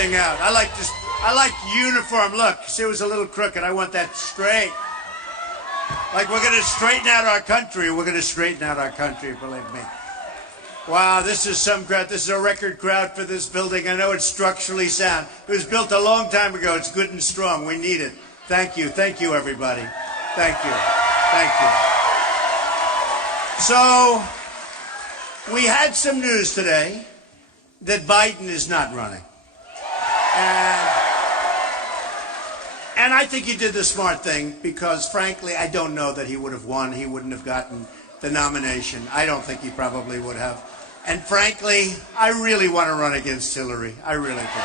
thing out. I like uniform look. See, it was a little crooked. I want that straight. Like we're going to straighten out our country. We're going to straighten out our country, believe me. Wow, this is some crowd. This is a record crowd for this building. I know it's structurally sound. It was built a long time ago. It's good and strong. We need it. Thank you. Thank you, everybody. Thank you. Thank you. So, we had some news today that Biden is not running. And I think he did the smart thing because, frankly, I don't know that he would have won. He wouldn't have gotten the nomination. I don't think he probably would have. And, frankly, I really want to run against Hillary. I really do.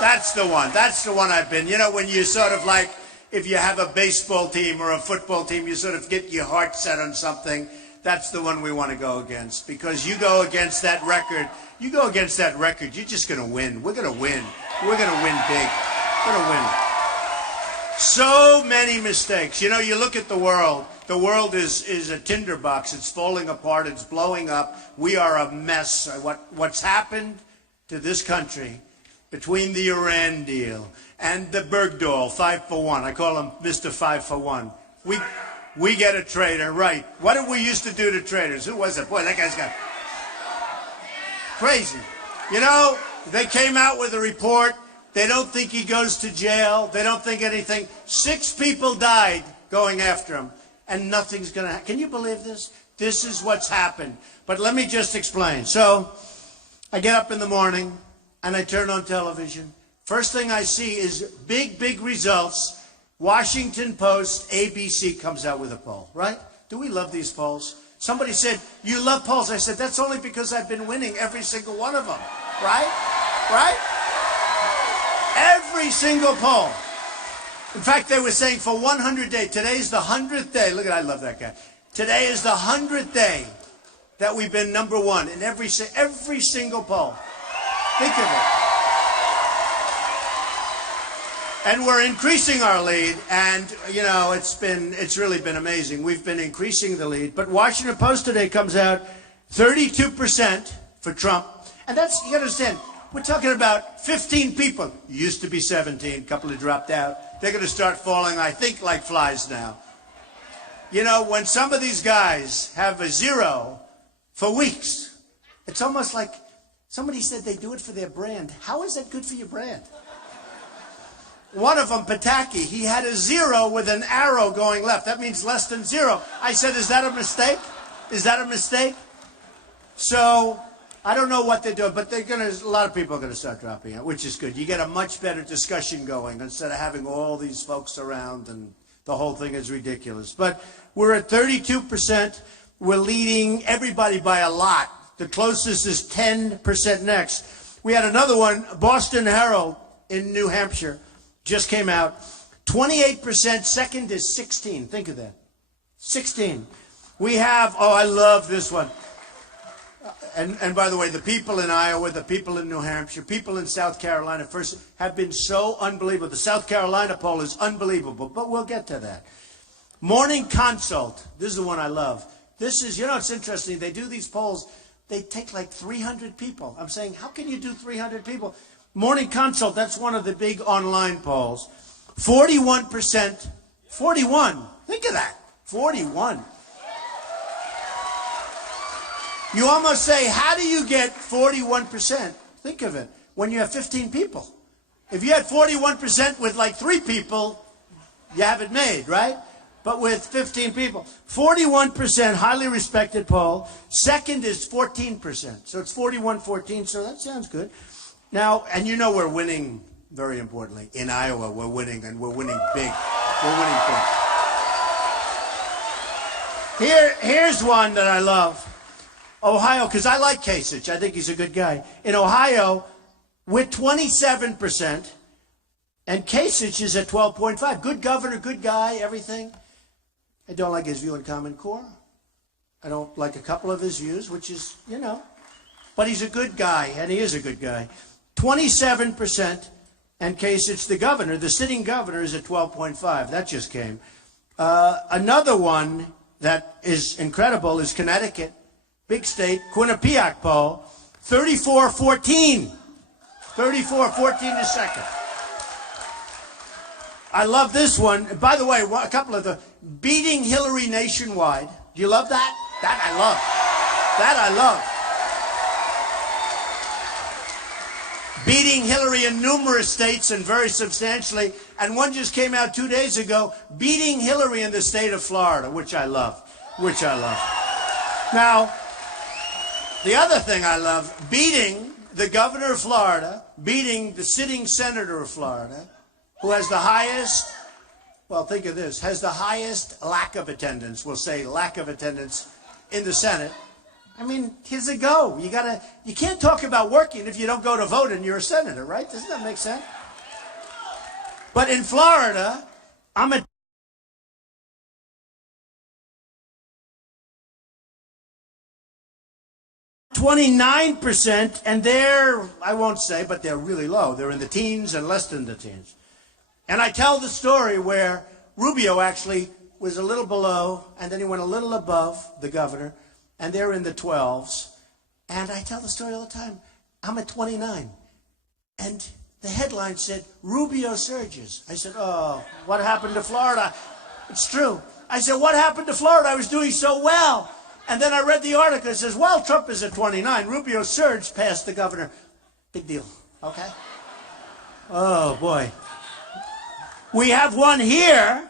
That's the one. That's the one I've been. You know, when you sort of like, if you have a baseball team or a football team, you sort of get your heart set on something. That's the one we want to go against. Because you go against that record, you're just going to win. We're going to win. We're going to win big. We're going to win. So many mistakes. You know, you look at the world. The world is a tinderbox. It's falling apart. It's blowing up. We are a mess. What's happened to this country between the Iran deal and the Bergdahl 5 for 1. I call him Mr. 5 for 1. We get a traitor, right? What did we used to do to traitors? Who was it? Boy, that guy's got crazy. You know, they came out with a report. They don't think he goes to jail. They don't think anything. 6 people died going after him, and nothing's going to happen. Can you believe this? This is what's happened. But let me just explain. So I get up in the morning, and I turn on television. First thing I see is big results. Washington Post, ABC comes out with a poll, right? Do we love these polls? Somebody said, you love polls. I said, that's only because I've been winning every single one of them, right? Right? Every single poll. In fact, they were saying for 100 days, today's the 100th day. Look at, I love that guy. Today is the 100th day that we've been number 1 in every single poll. Think of it. And we're increasing our lead, and, you know, it's really been amazing. We've been increasing the lead. But Washington Post today comes out 32% for Trump. And that's, you got to understand, we're talking about 15 people. Used to be 17, a couple have dropped out. They're going to start falling, I think, like flies now. You know, when some of these guys have a 0 for weeks, it's almost like somebody said they do it for their brand. How is that good for your brand? One of them, Pataki, he had a 0 with an arrow going left. That means less than 0. I said, is that a mistake? Is that a mistake? So I don't know what they're doing, but a lot of people are going to start dropping out, which is good. You get a much better discussion going instead of having all these folks around, and the whole thing is ridiculous. But we're at 32%. We're leading everybody by a lot. The closest is 10% next. We had another one, Boston Herald in New Hampshire. Just came out. 28%. Second is 16. Think of that. 16. We have, oh, I love this one. And by the way, the people in Iowa, the people in New Hampshire, people in South Carolina first have been so unbelievable. The South Carolina poll is unbelievable, but we'll get to that. Morning Consult. This is the one I love. This is, you know, it's interesting. They do these polls. They take like 300 people. I'm saying, how can you do 300 people? Morning Consult, that's one of the big online polls. 41%, 41, think of that, 41. You almost say, how do you get 41%? Think of it, when you have 15 people. If you had 41% with like 3 people, you have it made, right? But with 15 people, 41%, highly respected poll. Second is 14%, so it's 41-14, so that sounds good. Now, and you know we're winning, very importantly, in Iowa we're winning, and we're winning big. We're winning big. Here's one that I love. Ohio, because I like Kasich. I think he's a good guy. In Ohio, we're 27%, and Kasich is at 12.5. Good governor, good guy, everything. I don't like his view on Common Core. I don't like a couple of his views, which is, you know, but he's a good guy, and he is a good guy. 27%, and Kasich, the governor, the sitting governor, is at 12.5. That just came. Another one that is incredible is Connecticut. big state, Quinnipiac poll, 34-14. 34-14 is second. I love this one. By the way, a couple of the beating Hillary nationwide. Do you love that? That I love. That I love. Beating Hillary in numerous states and very substantially. And one just came out 2 days ago, beating Hillary in the state of Florida, which I love. Which I love. Now, the other thing I love, beating the governor of Florida, beating the sitting senator of Florida, who has the highest, well, think of this, has the highest lack of attendance, we'll say lack of attendance in the Senate. I mean, here's a go. You can't talk about working if you don't go to vote and you're a senator, right? Doesn't that make sense? But in Florida, I'm at 29%, and they're, I won't say, but they're really low. They're in the teens and less than the teens. And I tell the story where Rubio actually was a little below, and then he went a little above the governor, and they're in the 12s. And I tell the story all the time. I'm at 29. And the headline said, Rubio surges. I said, oh, what happened to Florida? It's true. I said, what happened to Florida? I was doing so well. And then I read the article. It says, well, Trump is at 29. Rubio surged past the governor. Big deal. Okay? Oh, boy. We have one here,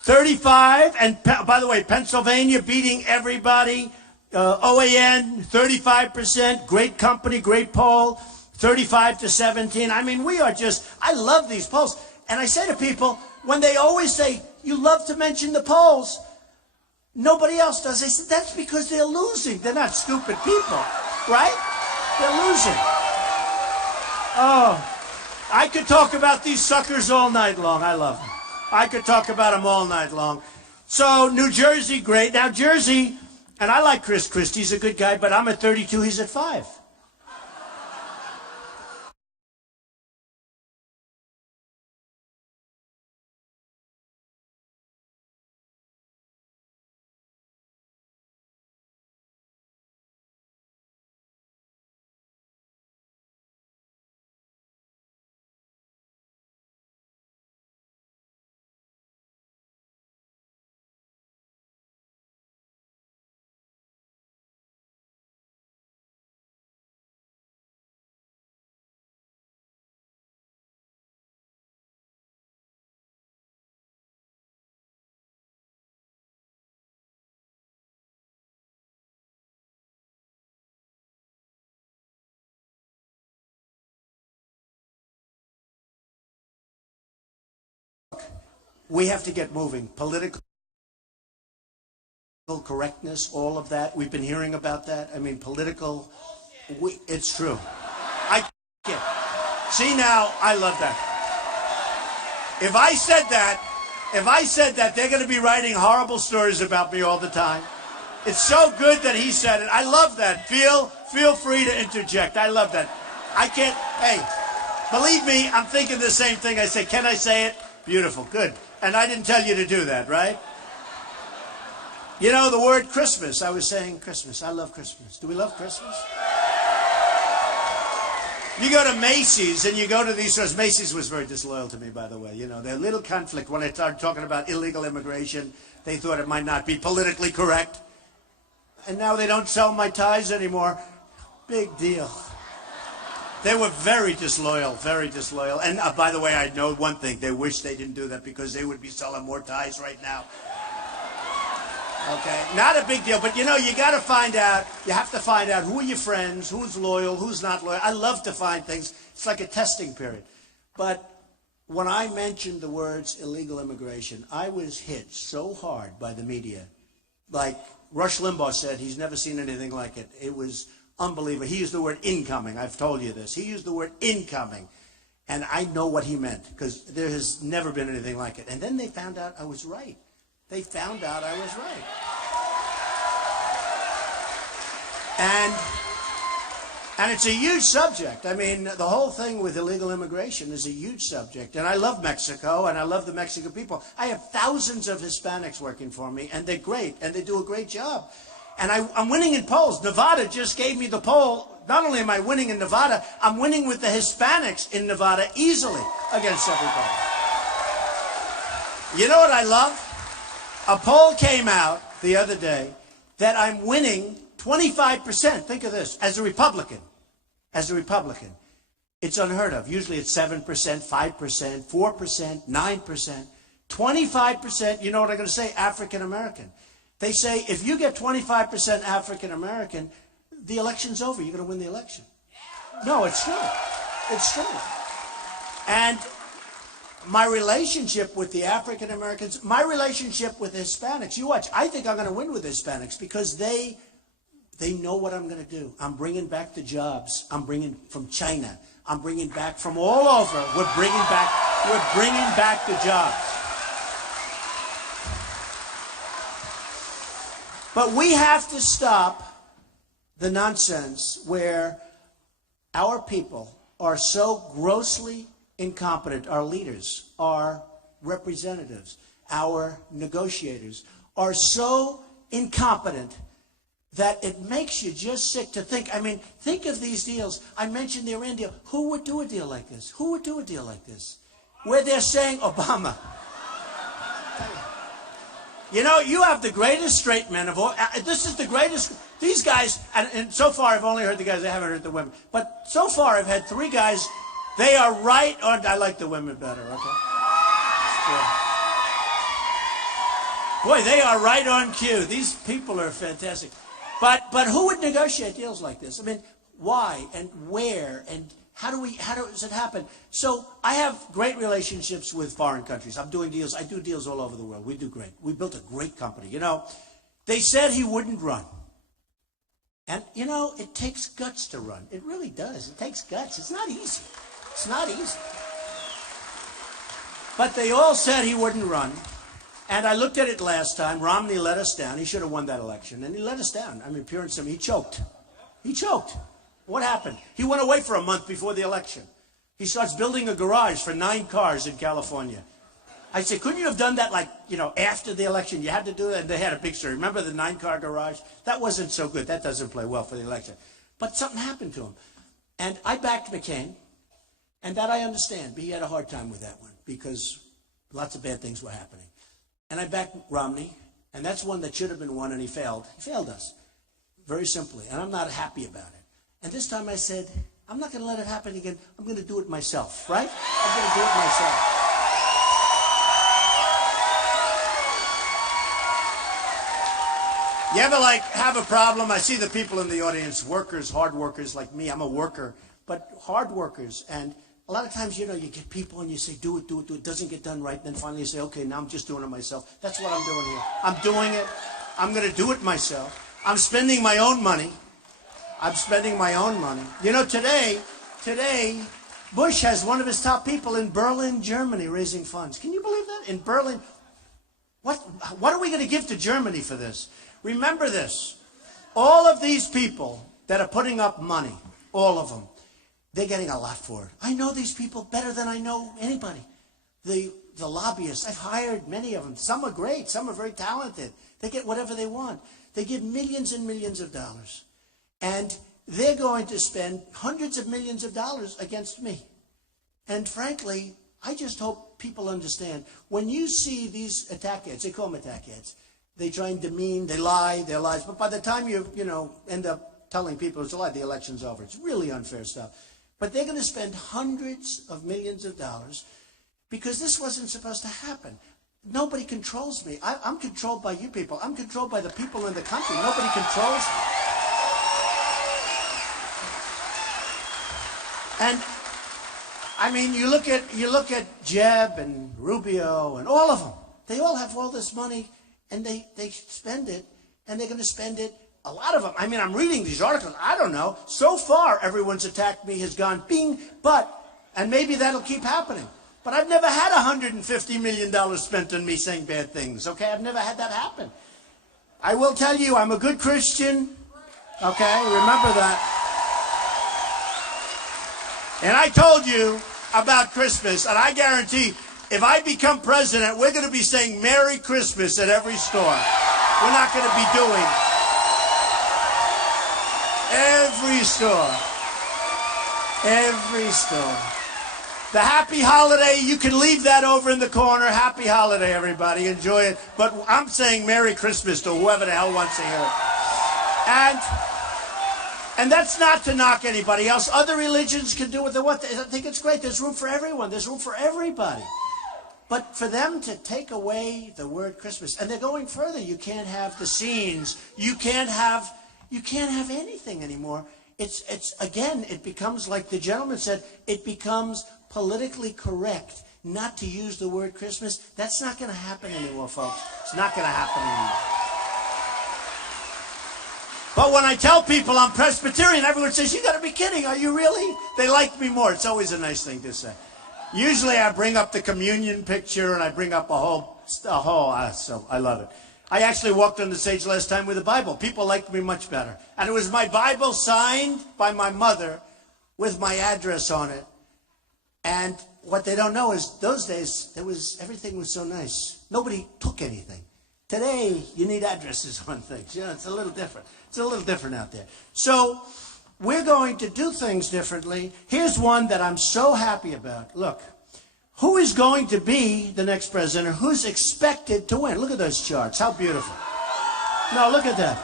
35. And by the way, Pennsylvania beating everybody. OAN, 35%. Great company, great poll. 35-17. I mean, we are just, I love these polls. And I say to people, when they always say, you love to mention the polls, nobody else does. I said, that's because they're losing. They're not stupid people, right? They're losing. Oh, I could talk about these suckers all night long. I love them. I could talk about them all night long. So, New Jersey, great. Now, Jersey, and I like Chris Christie. He's a good guy, but I'm at 32. He's at 5. We have to get moving. Political correctness, all of that. We've been hearing about that. I mean, political, it's true. I can't. See now, I love that. If I said that, they're going to be writing horrible stories about me all the time. It's so good that he said it. I love that. Feel free to interject. I love that. I can't, hey, believe me, I'm thinking the same thing. I say, can I say it? Beautiful, good. And I didn't tell you to do that, right? You know, the word Christmas, I was saying Christmas. I love Christmas. Do we love Christmas? You go to Macy's and you go to these stores. Macy's was very disloyal to me, by the way. You know, their little conflict when I started talking about illegal immigration, they thought it might not be politically correct. And now they don't sell my ties anymore. Big deal. They were very disloyal, very disloyal. And by the way, I know one thing. They wish they didn't do that because they would be selling more ties right now. Okay, not a big deal. But, you know, you got to find out. You have to find out who are your friends, who's loyal, who's not loyal. I love to find things. It's like a testing period. But when I mentioned the words illegal immigration, I was hit so hard by the media. Like Rush Limbaugh said, he's never seen anything like it. It was unbelievable. He used the word incoming. I've told you this. He used the word incoming. And I know what he meant because there has never been anything like it. And then they found out I was right. They found out I was right. And it's a huge subject. I mean, the whole thing with illegal immigration is a huge subject. And I love Mexico, and I love the Mexican people. I have thousands of Hispanics working for me, and they're great, and they do a great job. And I'm winning in polls. Nevada just gave me the poll. Not only am I winning in Nevada, I'm winning with the Hispanics in Nevada easily against everybody. You know what I love? A poll came out the other day that I'm winning 25%. Think of this. As a Republican. As a Republican. It's unheard of. Usually it's 7%, 5%, 4%, 9%. 25%, you know what I'm going to say? African American. They say if you get 25% African American, the election's over. You're going to win the election. No, it's true. It's true. And my relationship with the African Americans, my relationship with Hispanics, you watch, I think I'm going to win with Hispanics because they know what I'm going to do. I'm bringing back the jobs. I'm bringing from China. I'm bringing back from all over. We're bringing back the jobs. But we have to stop the nonsense where our people are so grossly incompetent. Our leaders, our representatives, our negotiators are so incompetent that it makes you just sick to think. I mean, think of these deals. I mentioned the Iran deal. Who would do a deal like this? Who would do a deal like this? Where they're saying Obama. You know, you have the greatest straight men of all. This is the greatest. These guys, and so far I've only heard the guys. I haven't heard the women. But so far I've had 3 guys. They are right on. I like the women better. Okay. Boy, they are right on cue. These people are fantastic. But who would negotiate deals like this? I mean, why and where and how does it happen? So I have great relationships with foreign countries. I'm doing deals. I do deals all over the world. We do great. We built a great company. You know, they said he wouldn't run. And, you know, it takes guts to run. It really does. It takes guts. It's not easy. It's not easy. But they all said he wouldn't run. And I looked at it last time. Romney let us down. He should have won that election. And he let us down. I mean, pure and simple. He choked. He choked. What happened? He went away for a month before the election. He starts building a garage for 9 cars in California. I said, couldn't you have done that, like, you know, after the election? You had to do that. And they had a picture. Remember the 9-car garage? That wasn't so good. That doesn't play well for the election. But something happened to him. And I backed McCain. And that I understand. But he had a hard time with that one because lots of bad things were happening. And I backed Romney. And that's one that should have been won, and he failed. He failed us. Very simply. And I'm not happy about it. And this time I said, I'm not going to let it happen again. I'm going to do it myself, right? I'm going to do it myself. You ever, like, have a problem? I see the people in the audience, workers, hard workers like me. I'm a worker, but hard workers. And a lot of times, you know, you get people and you say, do it, do it, do it. It doesn't get done right. And then finally you say, okay, now I'm just doing it myself. That's what I'm doing here. I'm doing it. I'm going to do it myself. I'm spending my own money. I'm spending my own money. You know, today, Bush has one of his top people in Berlin, Germany, raising funds. Can you believe that? In Berlin. What are we going to give to Germany for this? Remember this. All of these people that are putting up money, all of them, they're getting a lot for it. I know these people better than I know anybody. The lobbyists, I've hired many of them. Some are great. Some are very talented. They get whatever they want. They give millions and millions of dollars. And they're going to spend hundreds of millions of dollars against me. And frankly, I just hope people understand. When you see these attack ads, they call them attack ads. They try and demean, they lie, they're lies. But by the time you end up telling people it's a lie, the election's over. It's really unfair stuff. But they're going to spend hundreds of millions of dollars because this wasn't supposed to happen. Nobody controls me. I'm controlled by you people. I'm controlled by the people in the country. Nobody controls me. And I mean, you look at Jeb and Rubio and all of them. They all have all this money, and they spend it, and they're going to spend it. A lot of them. I mean, I'm reading these articles. I don't know. So far, everyone's attacked me has gone bing, and maybe that'll keep happening. But I've never had $150 million spent on me saying bad things. Okay, I've never had that happen. I will tell you, I'm a good Christian. Okay, remember that. And I told you about Christmas, and I guarantee if I become president, we're going to be saying Merry Christmas at every store. We're not going to be doing Every store. Every store. The happy holiday, you can leave that over in the corner. Happy holiday, everybody. Enjoy it. But I'm saying Merry Christmas to whoever the hell wants to hear it. And that's not to knock anybody else. Other religions can do what they want. I think it's great. There's room for everyone. There's room for everybody. But for them to take away the word Christmas, and they're going further. You can't have the scenes. You can't have anything anymore. It's again, it becomes, like the gentleman said, it becomes politically correct not to use the word Christmas. That's not going to happen anymore, folks. It's not going to happen anymore. But when I tell people I'm Presbyterian, everyone says, "You got to be kidding. Are you really?" They like me more. It's always a nice thing to say. Usually I bring up the communion picture and I bring up so I love it. I actually walked on the stage last time with a Bible. People liked me much better. And it was my Bible signed by my mother with my address on it. And what they don't know is those days everything was so nice. Nobody took anything. Today you need addresses on things. You know, it's a little different. It's a little different out there. So we're going to do things differently. Here's one that I'm so happy about. Look, who is going to be the next president? Who's expected to win? Look at those charts. How beautiful. No, look at that.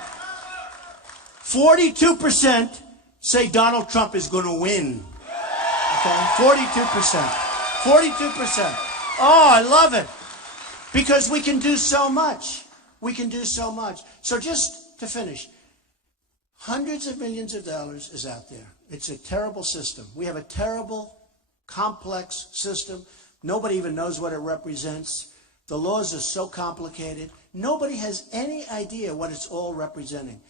42% say Donald Trump is going to win. Okay? 42%. 42%. Oh, I love it. Because we can do so much. We can do so much. So just to finish, hundreds of millions of dollars is out there. It's a terrible system. We have a terrible, complex system. Nobody even knows what it represents. The laws are so complicated. Nobody has any idea what it's all representing.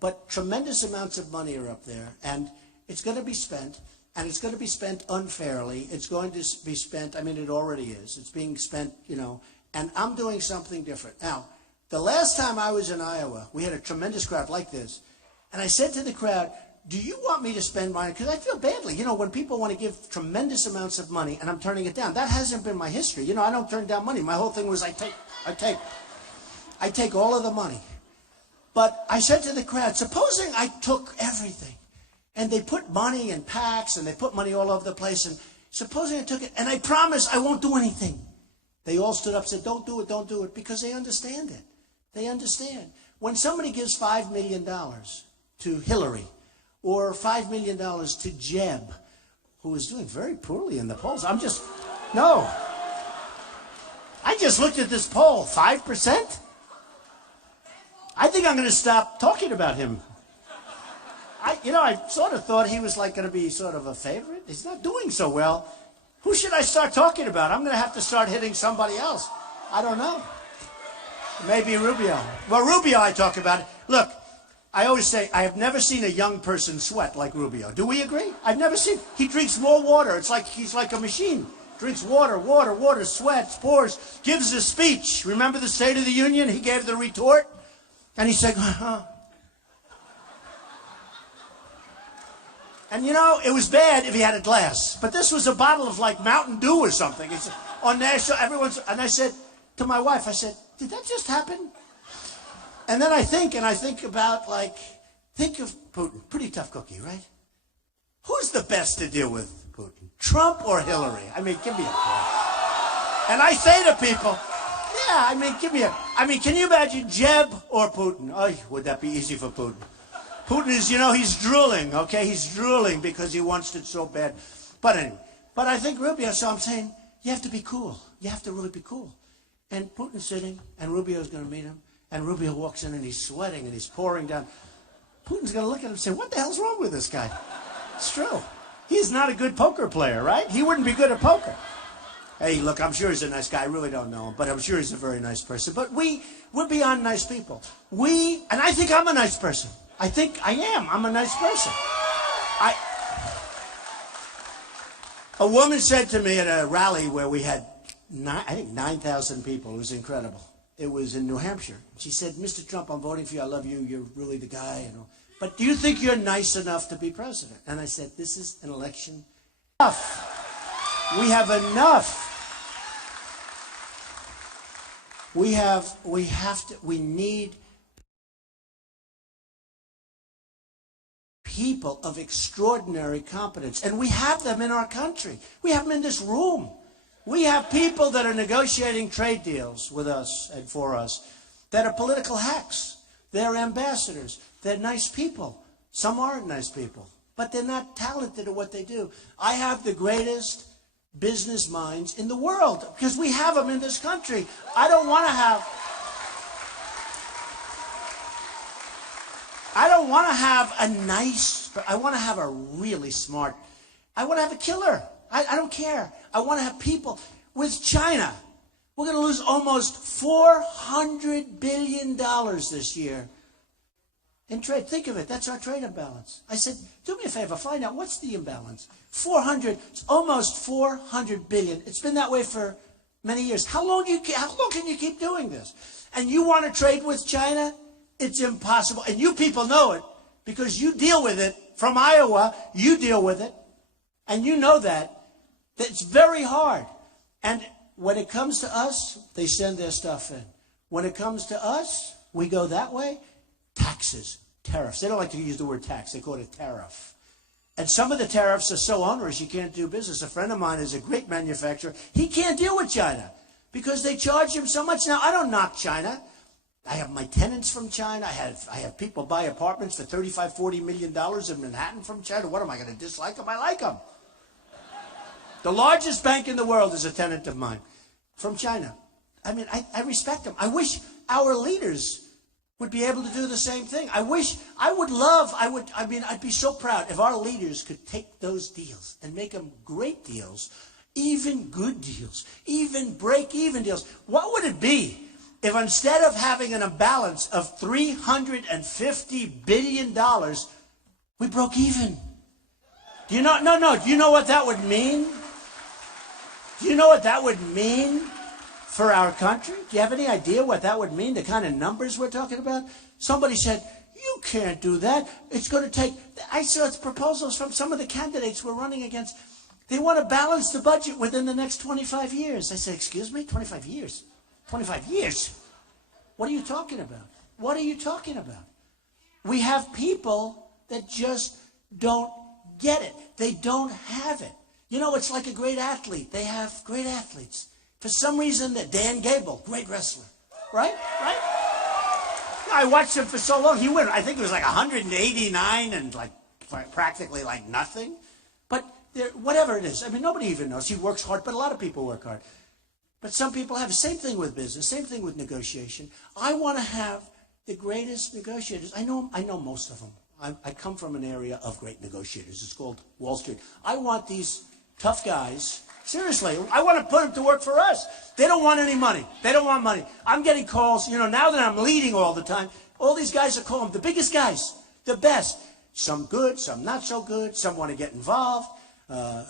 But tremendous amounts of money are up there, and it's going to be spent, and it's going to be spent unfairly. It's going to be spent, I mean, it already is. It's being spent, you know, and I'm doing something different. Now, the last time I was in Iowa, we had a tremendous crowd like this, and I said to the crowd, "Do you want me to spend money?" Because I feel badly. You know, when people want to give tremendous amounts of money and I'm turning it down, that hasn't been my history. You know, I don't turn down money. My whole thing was I take all of the money. But I said to the crowd, supposing I took everything and they put money in packs and they put money all over the place, and supposing I took it and I promise I won't do anything. They all stood up and said, don't do it, because they understand it. They understand. When somebody gives $5 million to Hillary, or $5 million to Jeb, who is doing very poorly in the polls. I just looked at this poll, 5%? I think I'm going to stop talking about him. I sort of thought he was like going to be sort of a favorite. He's not doing so well. Who should I start talking about? I'm going to have to start hitting somebody else. I don't know. Maybe Rubio. Well, Rubio I talk about it. Look, I always say, I have never seen a young person sweat like Rubio. Do we agree? I've never seen. He drinks more water. It's like he's like a machine. Drinks water, sweats, pours, gives a speech. Remember the State of the Union? He gave the retort. And he said, And you know, it was bad if he had a glass. But this was a bottle of like Mountain Dew or something. It's on national, and I said to my wife, I said, did that just happen? And then I think about, like, think of Putin. Pretty tough cookie, right? Who's the best to deal with Putin? Trump or Hillary? I mean, give me a break. And I say to people, yeah, I mean, can you imagine Jeb or Putin? Oh, would that be easy for Putin? Putin is, you know, he's drooling, okay? He's drooling because he wants it so bad. But anyway, I think Rubio, so I'm saying, you have to be cool. You have to really be cool. And Putin's sitting, and Rubio's going to meet him. And Rubio walks in, and he's sweating, and he's pouring down. Putin's going to look at him and say, what the hell's wrong with this guy? It's true. He's not a good poker player, right? He wouldn't be good at poker. Hey, look, I'm sure he's a nice guy. I really don't know him, but I'm sure he's a very nice person. But we're beyond nice people. And I think I'm a nice person. I think I am. I'm a nice person. A woman said to me at a rally where we had, I think 9,000 people. It was incredible. It was in New Hampshire. She said, Mr. Trump, I'm voting for you. I love you. You're really the guy. You know. But do you think you're nice enough to be president? And I said, this is an election. Enough. We have enough. We need people of extraordinary competence, and we have them in our country. We have them in this room. We have people that are negotiating trade deals with us and for us that are political hacks. They're ambassadors. They're nice people. Some aren't nice people, but they're not talented at what they do. I have the greatest business minds in the world because we have them in this country. I don't want to have a nice, I want to have a really smart, I want to have a killer. I don't care. I want to have people. With China, we're going to lose almost $400 billion this year in trade. Think of it. That's our trade imbalance. I said, do me a favor, find out what's the imbalance. Almost 400 billion. It's been that way for many years. How long can you keep doing this? And you want to trade with China? It's impossible. And you people know it because you deal with it. From Iowa, you deal with it. And you know that. It's very hard. And when it comes to us, they send their stuff in. When it comes to us, we go that way. Taxes, tariffs. They don't like to use the word tax. They call it a tariff. And some of the tariffs are so onerous you can't do business. A friend of mine is a great manufacturer. He can't deal with China because they charge him so much. Now, I don't knock China. I have my tenants from China. I have people buy apartments for $35, $40 million in Manhattan from China. What am I going to dislike them? I like them. The largest bank in the world is a tenant of mine from China. I mean, I respect them. I wish our leaders would be able to do the same thing. I'd be so proud if our leaders could take those deals and make them great deals, even good deals, even break-even deals. What would it be if instead of having an imbalance of $350 billion, we broke even? Do you know? Do you know what that would mean? Do you know what that would mean for our country? Do you have any idea what that would mean, the kind of numbers we're talking about? Somebody said, you can't do that. It's going to take... I saw proposals from some of the candidates we're running against. They want to balance the budget within the next 25 years. I said, excuse me? 25 years? 25 years? What are you talking about? What are you talking about? We have people that just don't get it. They don't have it. You know, it's like a great athlete. They have great athletes. For some reason, Dan Gable, great wrestler. Right? Right? I watched him for so long. He went, I think it was like 189 and like practically like nothing. But whatever it is, I mean, nobody even knows. He works hard, but a lot of people work hard. But some people have the same thing with business, same thing with negotiation. I want to have the greatest negotiators. I know most of them. I come from an area of great negotiators. It's called Wall Street. I want these tough guys. Seriously, I want to put them to work for us. They don't want any money. They don't want money. I'm getting calls, you know, now that I'm leading all the time, all these guys are calling, the biggest guys, the best. Some good, some not so good. Some want to get involved.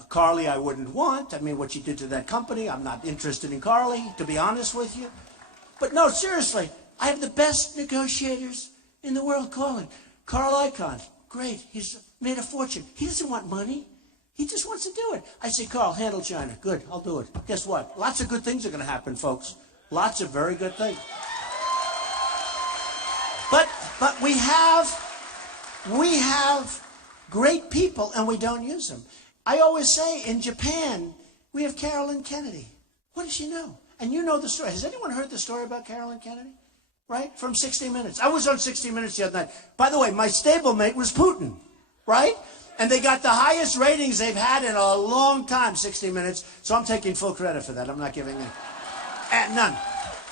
Carly, I wouldn't want. I mean, what she did to that company, I'm not interested in Carly, to be honest with you. But no, seriously, I have the best negotiators in the world calling. Carl Icahn, great. He's made a fortune. He doesn't want money. He just wants to do it. I say, Carl, handle China. Good, I'll do it. Guess what? Lots of good things are going to happen, folks. Lots of very good things. But we have great people, and we don't use them. I always say, in Japan, we have Carolyn Kennedy. What does she know? And you know the story. Has anyone heard the story about Carolyn Kennedy? Right? From 60 Minutes. I was on 60 Minutes the other night. By the way, my stablemate was Putin. Right? And they got the highest ratings they've had in a long time, 60 Minutes. So I'm taking full credit for that. I'm not giving them none.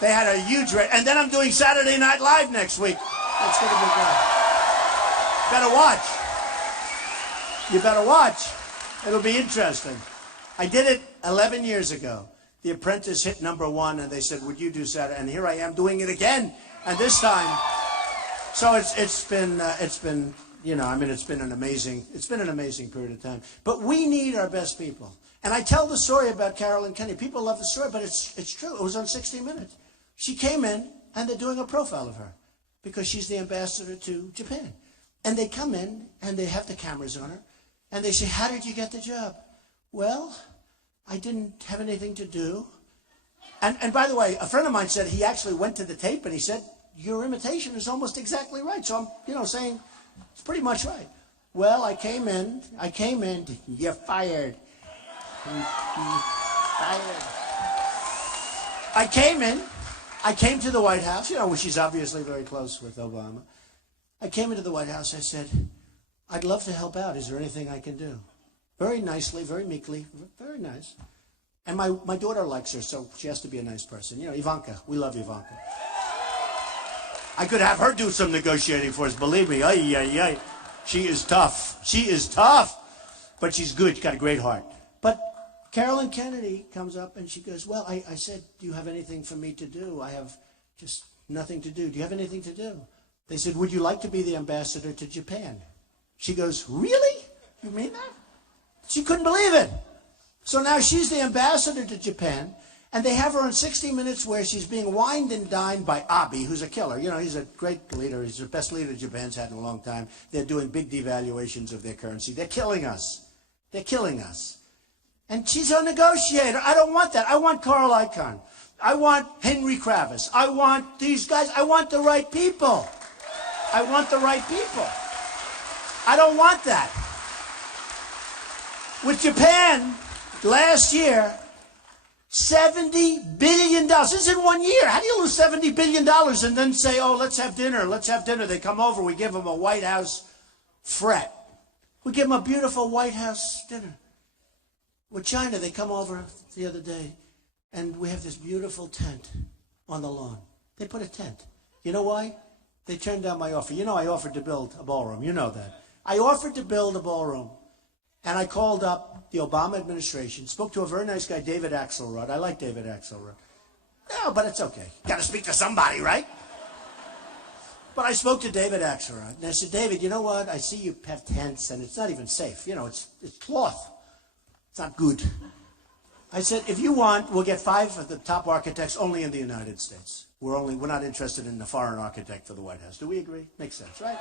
They had a huge rate. And then I'm doing Saturday Night Live next week. That's going to be good. Better watch. You better watch. It'll be interesting. I did it 11 years ago. The Apprentice hit number 1, and they said, would you do Saturday? And here I am doing it again. And this time, so it's been, you know, I mean, it's been an amazing period of time. But we need our best people. And I tell the story about Carolyn Kennedy. People love the story, but it's true. It was on 60 Minutes. She came in, and they're doing a profile of her because she's the ambassador to Japan. And they come in, and they have the cameras on her, and they say, how did you get the job? Well, I didn't have anything to do. And by the way, a friend of mine said he actually went to the tape, and he said, your imitation is almost exactly right. So I'm, you know, saying it's pretty much right. Well, I came in, you're fired. Fired. I came to the White House, you know, she's obviously very close with Obama. I came into the White House, I said, I'd love to help out. Is there anything I can do? Very nicely, very meekly, very nice. And my daughter likes her, so she has to be a nice person. You know, Ivanka, we love Ivanka. I could have her do some negotiating for us, believe me. Ay, ay, ay. She is tough. She is tough. But she's good. She's got a great heart. But Carolyn Kennedy comes up and she goes, well, I said, do you have anything for me to do? I have just nothing to do. Do you have anything to do? They said, would you like to be the ambassador to Japan? She goes, really? You mean that? She couldn't believe it. So now she's the ambassador to Japan, and they have her on 60 Minutes where she's being wined and dined by Abe, who's a killer. You know, he's a great leader. He's the best leader Japan's had in a long time. They're doing big devaluations of their currency. They're killing us. They're killing us. And she's a negotiator. I don't want that. I want Carl Icahn. I want Henry Kravis. I want these guys. I want the right people. I want the right people. I don't want that. With Japan, last year, $70 billion. This is in 1 year. How do you lose $70 billion and then say, oh, let's have dinner, let's have dinner. They come over, we give them a White House fret. We give them a beautiful White House dinner. With China, they come over the other day, and we have this beautiful tent on the lawn. They put a tent. You know why? They turned down my offer. You know I offered to build a ballroom. You know that. I offered to build a ballroom. And I called up the Obama administration, spoke to a very nice guy, David Axelrod. I like David Axelrod. No, but it's okay. Got to speak to somebody, right? But I spoke to David Axelrod, and I said, David, you know what? I see you have tents, and it's not even safe. You know, it's cloth. It's not good. I said, if you want, we'll get 5 of the top architects only in the United States. We're not interested in a foreign architect for the White House. Do we agree? Makes sense, right?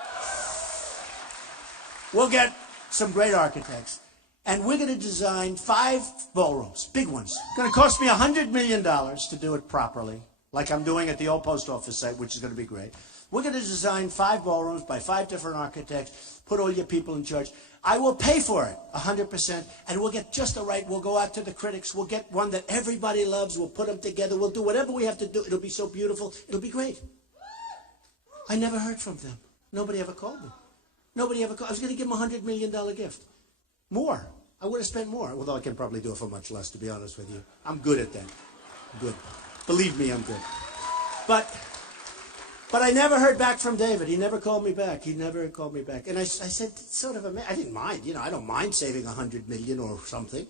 We'll get some great architects, and we're going to design 5 ballrooms, big ones. It's going to cost me $100 million to do it properly, like I'm doing at the old post office site, which is going to be great. We're going to design 5 ballrooms by 5 different architects, put all your people in charge. I will pay for it 100%, and we'll get just the right. We'll go out to the critics. We'll get one that everybody loves. We'll put them together. We'll do whatever we have to do. It'll be so beautiful. It'll be great. I never heard from them. Nobody ever called me. Nobody ever called. I was going to give them a $100 million gift. More. I would have spent more, although I can probably do it for much less, to be honest with you. I'm good at that. Good. Believe me, I'm good. But I never heard back from David. He never called me back. He never called me back. And I said, sort of, I didn't mind. You know, I don't mind saving $100 million or something.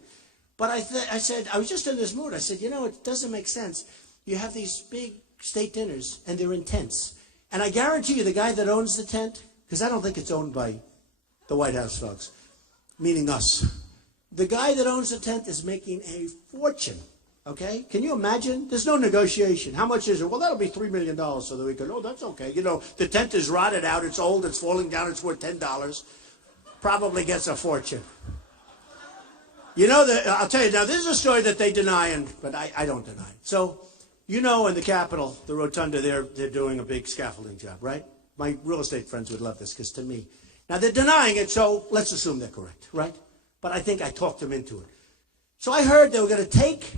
But I said, I was just in this mood. I said, you know, it doesn't make sense. You have these big state dinners, and they're in tents. And I guarantee you, the guy that owns the tent, because I don't think it's owned by the White House folks, meaning us. The guy that owns the tent is making a fortune, okay? Can you imagine? There's no negotiation. How much is it? Well, that'll be $3 million so that we can, oh, that's okay. You know, the tent is rotted out. It's old. It's falling down. It's worth $10. Probably gets a fortune. You know, I'll tell you now, this is a story that they deny, but I don't deny it. So, you know, in the Capitol, the Rotunda, they're doing a big scaffolding job, right? My real estate friends would love this, because to me, now they're denying it, so let's assume they're correct, right? But I think I talked them into it. So I heard they were going to take,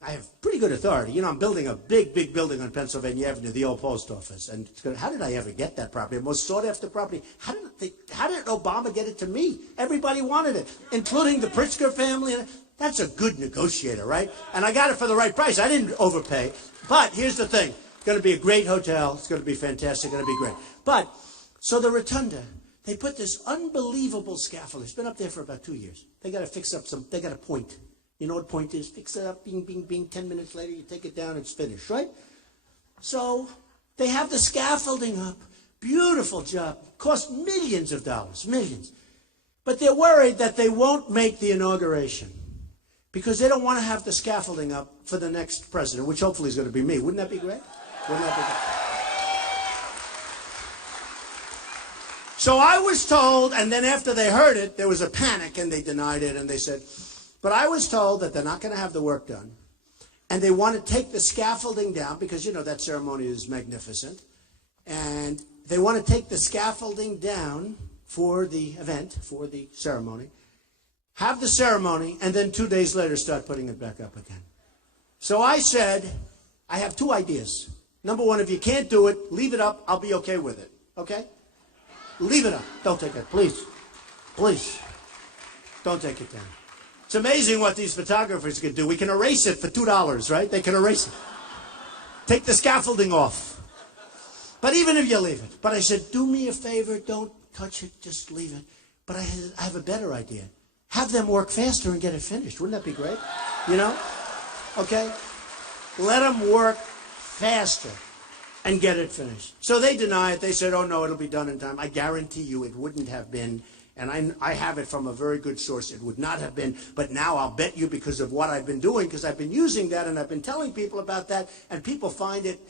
I have pretty good authority. You know, I'm building a big, big building on Pennsylvania Avenue, the old post office. And how did I ever get that property? The most sought after property. How did Obama get it to me? Everybody wanted it, including the Pritzker family. That's a good negotiator, right? And I got it for the right price. I didn't overpay. But here's the thing. It's going to be a great hotel. It's going to be fantastic. It's going to be great. But, so the Rotunda, they put this unbelievable scaffold. It's been up there for about 2 years. They got to fix up they got a point. You know what point is? Fix it up, bing, bing, bing. 10 minutes later, you take it down, it's finished, right? So they have the scaffolding up. Beautiful job. Cost millions of dollars, millions. But they're worried that they won't make the inauguration because they don't want to have the scaffolding up for the next president, which hopefully is going to be me. Wouldn't that be great? Wouldn't that be great? So I was told, and then after they heard it, there was a panic, and they denied it, and they said, but I was told that they're not going to have the work done, and they want to take the scaffolding down, because, you know, that ceremony is magnificent, and they want to take the scaffolding down for the event, for the ceremony, have the ceremony, and then 2 days later start putting it back up again. So I said, I have two ideas. Number one, if you can't do it, leave it up. I'll be okay with it. Okay? Leave it up. Don't take it. Please. Please. Don't take it down. It's amazing what these photographers can do. We can erase it for $2, right? They can erase it. Take the scaffolding off. But even if you leave it. But I said, do me a favor. Don't touch it. Just leave it. But I have a better idea. Have them work faster and get it finished. Wouldn't that be great? You know? Okay? Let them work faster and get it finished. So they deny it. They said, oh, no, it'll be done in time. I guarantee you it wouldn't have been. And I have it from a very good source. It would not have been. But now I'll bet you because of what I've been doing, because I've been using that and I've been telling people about that, and people find it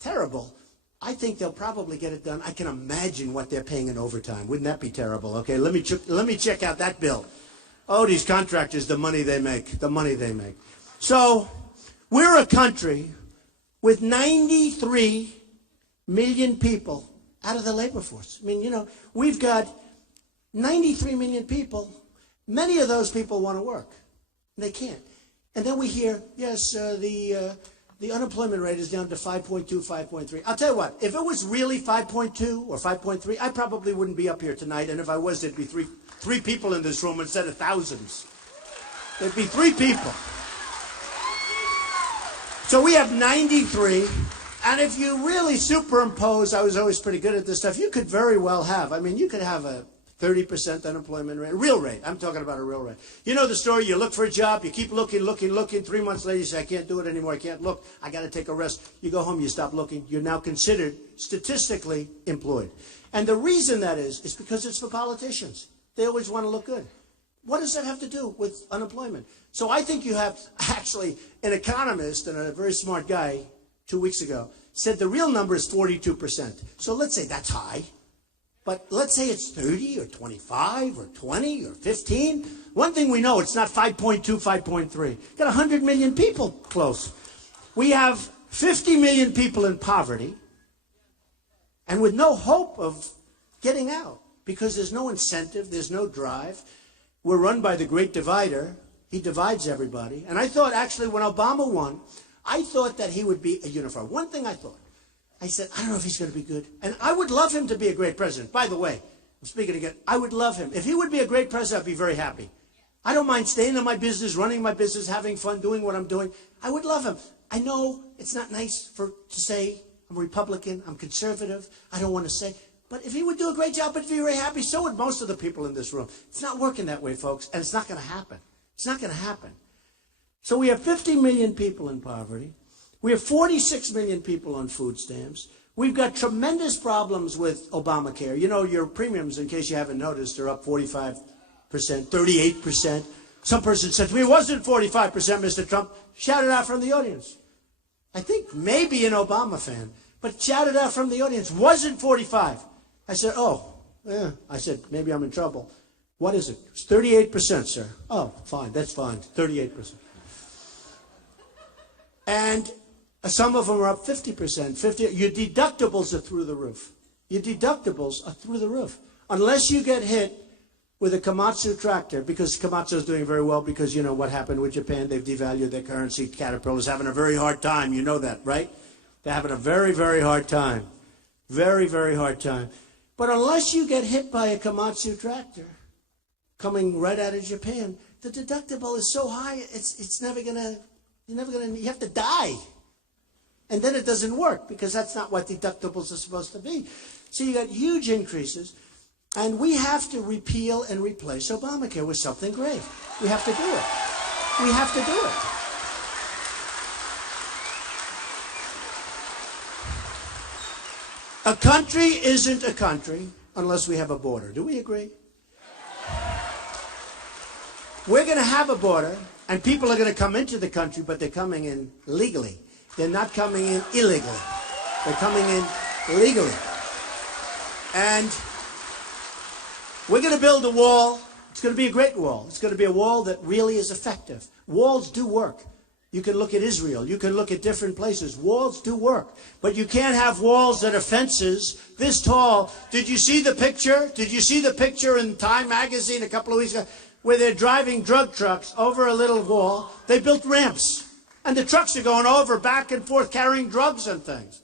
terrible. I think they'll probably get it done. I can imagine what they're paying in overtime. Wouldn't that be terrible? Okay, let me check out that bill. Oh, these contractors, the money they make, the money they make. So we're a country with 93 million people out of the labor force. I mean, you know, we've got 93 million people. Many of those people want to work. They can't. And then we hear, yes, the unemployment rate is down to 5.2, 5.3. I'll tell you what, if it was really 5.2 or 5.3, I probably wouldn't be up here tonight. And if I was, there'd be three people in this room instead of thousands. There'd be 3 people. So we have 93. And if you really superimpose, I was always pretty good at this stuff, you could very well have, I mean, you could have a 30% unemployment rate, real rate. I'm talking about a real rate. You know the story, you look for a job, you keep looking. 3 months later, you say, I can't do it anymore, I can't look, I got to take a rest. You go home, you stop looking. You're now considered statistically employed. And the reason that is because it's for politicians. They always want to look good. What does that have to do with unemployment? So I think you have actually an economist and a very smart guy 2 weeks ago said the real number is 42%. So let's say that's high. But let's say it's 30 or 25 or 20 or 15. One thing we know, it's not 5.2, 5.3. Got 100 million people close. We have 50 million people in poverty and with no hope of getting out because there's no incentive, there's no drive. We're run by the great divider. He divides everybody. And I thought actually when Obama won, I thought that he would be a unifier. One thing I thought. I said, I don't know if he's going to be good. And I would love him to be a great president. By the way, I'm speaking again, I would love him. If he would be a great president, I'd be very happy. I don't mind staying in my business, running my business, having fun, doing what I'm doing. I would love him. I know it's not nice to say I'm Republican, I'm conservative, I don't want to say. But if he would do a great job, I'd be very happy. So would most of the people in this room. It's not working that way, folks, and it's not going to happen. It's not going to happen. So we have 50 million people in poverty. We have 46 million people on food stamps. We've got tremendous problems with Obamacare. You know, your premiums, in case you haven't noticed, are up 45%, 38%. Some person said to me, it wasn't 45%, Mr. Trump. Shout it out from the audience. I think maybe an Obama fan, but shout it out from the audience. Wasn't 45. I said, oh, yeah. I said, maybe I'm in trouble. What is it? It's 38%, sir. Oh, fine. That's fine. 38%. And some of them are up 50%. 50. Your deductibles are through the roof. Your deductibles are through the roof. Unless you get hit with a Komatsu tractor, because Komatsu is doing very well because you know what happened with Japan. They've devalued their currency. Caterpillar's having a very hard time. You know that, right? They're having a very, very hard time. Very, very hard time. But unless you get hit by a Komatsu tractor coming right out of Japan, the deductible is so high, it's never gonna, you have to die. And then it doesn't work because that's not what deductibles are supposed to be. So you got huge increases. And we have to repeal and replace Obamacare with something great. We have to do it. We have to do it. A country isn't a country unless we have a border. Do we agree? We're going to have a border, and people are going to come into the country, but they're coming in legally. They're not coming in illegally. They're coming in legally. And we're going to build a wall. It's going to be a great wall. It's going to be a wall that really is effective. Walls do work. You can look at Israel. You can look at different places. Walls do work. But you can't have walls that are fences this tall. Did you see the picture? Did you see the picture in Time magazine a couple of weeks ago where they're driving drug trucks over a little wall? They built ramps. And the trucks are going over back and forth carrying drugs and things.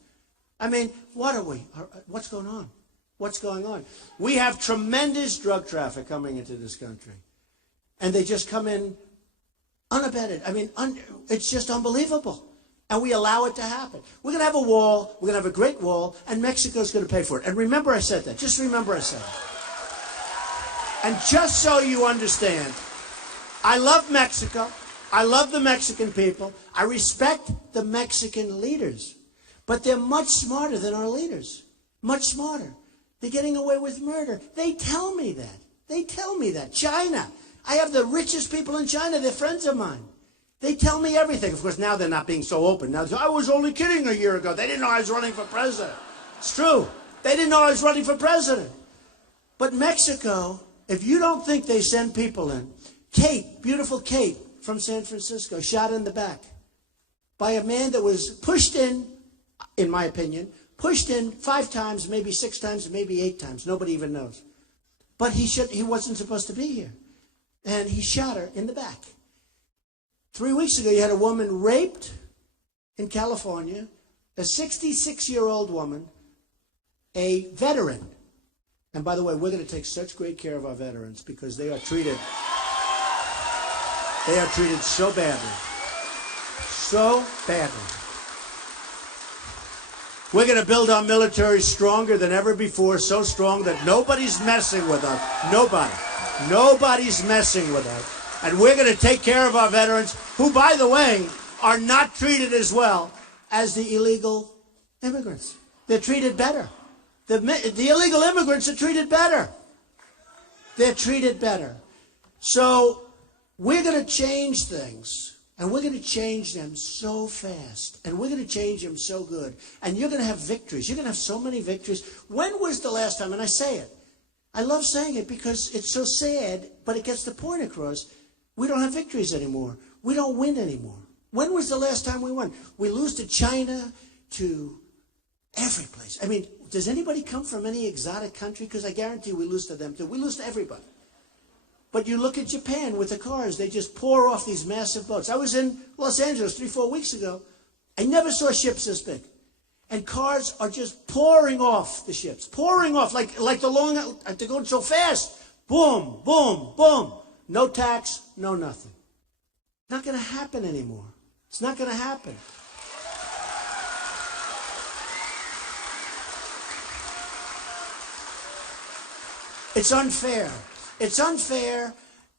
I mean, what are we? What's going on? What's going on? We have tremendous drug traffic coming into this country. And they just come in unabated. I mean, it's just unbelievable. And we allow it to happen. We're going to have a wall. We're going to have a great wall. And Mexico's going to pay for it. And remember I said that. Just remember I said it. And just so you understand, I love Mexico. I love the Mexican people. I respect the Mexican leaders. But they're much smarter than our leaders. Much smarter. They're getting away with murder. They tell me that. They tell me that. China. I have the richest people in China. They're friends of mine. They tell me everything. Of course, now they're not being so open. Now, I was only kidding a year ago. They didn't know I was running for president. It's true. They didn't know I was running for president. But Mexico, if you don't think they send people in, Kate, beautiful Kate from San Francisco, shot in the back by a man that was pushed in my opinion, pushed in 5 times, maybe 6 times, maybe 8 times. Nobody even knows. But he wasn't supposed to be here. And he shot her in the back. 3 weeks ago, you had a woman raped in California, a 66-year-old woman, a veteran. And by the way, we're going to take such great care of our veterans because they are treated so badly. So badly. We're going to build our military stronger than ever before, so strong that nobody's messing with us. Nobody. Nobody's messing with us. And we're going to take care of our veterans, who, by the way, are not treated as well as the illegal immigrants. They're treated better. The illegal immigrants are treated better. They're treated better. So we're going to change things. And we're going to change them so fast. And we're going to change them so good. And you're going to have victories. You're going to have so many victories. When was the last time, and I say it, I love saying it because it's so sad, but it gets the point across. We don't have victories anymore. We don't win anymore. When was the last time we won? We lose to China, to every place. I mean, does anybody come from any exotic country? Because I guarantee we lose to them too. We lose to everybody. But you look at Japan with the cars, they just pour off these massive boats. I was in Los Angeles 3-4 weeks ago. I never saw ships this big. And cars are just pouring off the ships, pouring off like the they're going so fast. Boom, boom, boom. No tax, no nothing. Not going to happen anymore. It's not going to happen. It's unfair. It's unfair.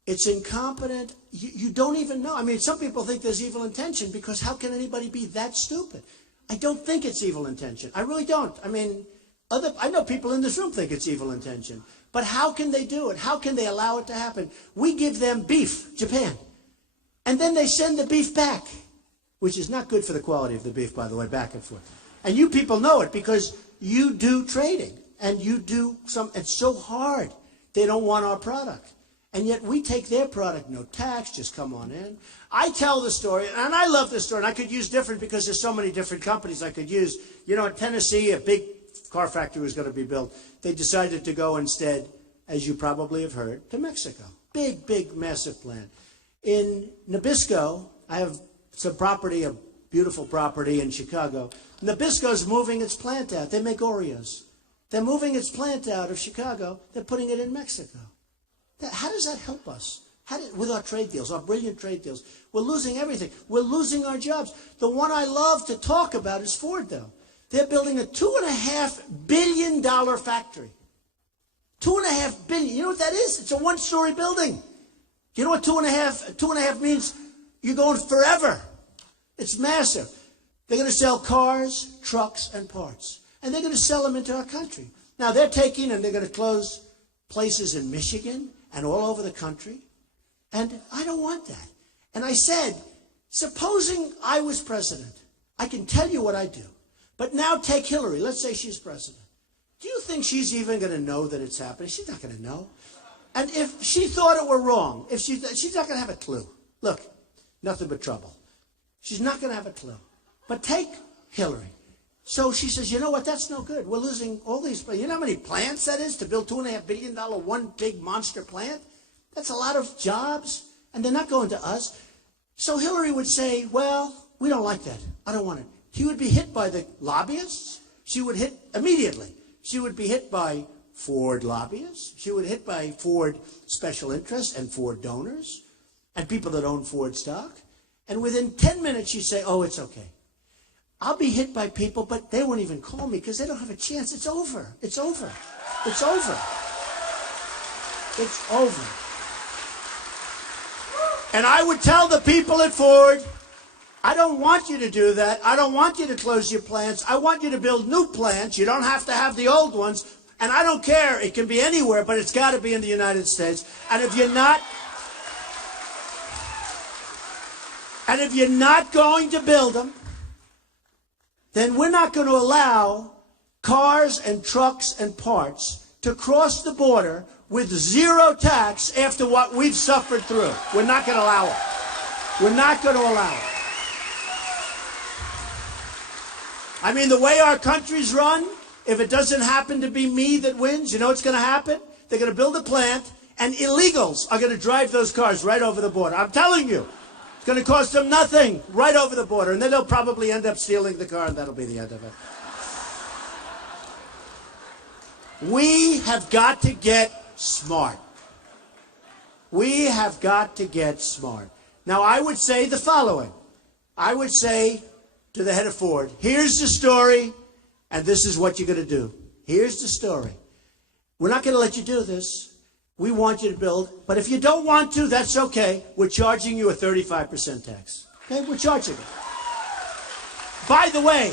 It's incompetent. You don't even know. I mean, some people think there's evil intention because how can anybody be that stupid? I don't think it's evil intention. I really don't. I mean, I know people in this room think it's evil intention. But how can they do it? How can they allow it to happen? We give them beef, Japan. And then they send the beef back, which is not good for the quality of the beef, by the way, back and forth. And you people know it because you do trading. And you do it's so hard. They don't want our product. And yet we take their product, no tax, just come on in. I tell the story, and I love this story, and I could use different because there's so many different companies I could use. You know, in Tennessee, a big car factory was going to be built. They decided to go instead, as you probably have heard, to Mexico. Big, big, massive plant. In Nabisco, I have some property, a beautiful property in Chicago. Nabisco's moving its plant out. They make Oreos. They're moving its plant out of Chicago. They're putting it in Mexico. How does that help us? With our trade deals, our brilliant trade deals. We're losing everything. We're losing our jobs. The one I love to talk about is Ford, though. They're building a $2.5 billion factory. $2.5 billion. You know what that is? It's a one-story building. You know what two and a half means? You're going forever. It's massive. They're going to sell cars, trucks, and parts. And they're going to sell them into our country. Now, they're taking and they're going to close places in Michigan and all over the country. And I don't want that. And I said, supposing I was president, I can tell you what I do. But now take Hillary. Let's say she's president. Do you think she's even going to know that it's happening? She's not going to know. And if she thought it were wrong, she's not going to have a clue. Look, nothing but trouble. She's not going to have a clue. But take Hillary. So she says, you know what, that's no good. We're losing all these, you know how many plants that is to build $2.5 billion, one big monster plant? That's a lot of jobs, and they're not going to us. So Hillary would say, well, we don't like that. I don't want it. She would be hit by the lobbyists. She would hit immediately. She would be hit by Ford lobbyists. She would hit by Ford special interests and Ford donors and people that own Ford stock. And within 10 minutes, she'd say, oh, it's okay. I'll be hit by people, but they won't even call me because they don't have a chance. It's over. It's over. It's over. It's over. And I would tell the people at Ford, I don't want you to do that. I don't want you to close your plants. I want you to build new plants. You don't have to have the old ones. And I don't care. It can be anywhere, but it's got to be in the United States. And if you're not going to build them, then we're not going to allow cars and trucks and parts to cross the border with zero tax after what we've suffered through. We're not going to allow it. We're not going to allow it. I mean, the way our country's run, if it doesn't happen to be me that wins, you know what's going to happen? They're going to build a plant, and illegals are going to drive those cars right over the border. I'm telling you. It's going to cost them nothing, right over the border. And then they'll probably end up stealing the car, and that'll be the end of it. We have got to get smart. We have got to get smart. Now, I would say the following. I would say to the head of Ford, here's the story, and this is what you're going to do. Here's the story. We're not going to let you do this. We want you to build, but if you don't want to, that's okay. We're charging you a 35% tax. Okay, we're charging it. By the way,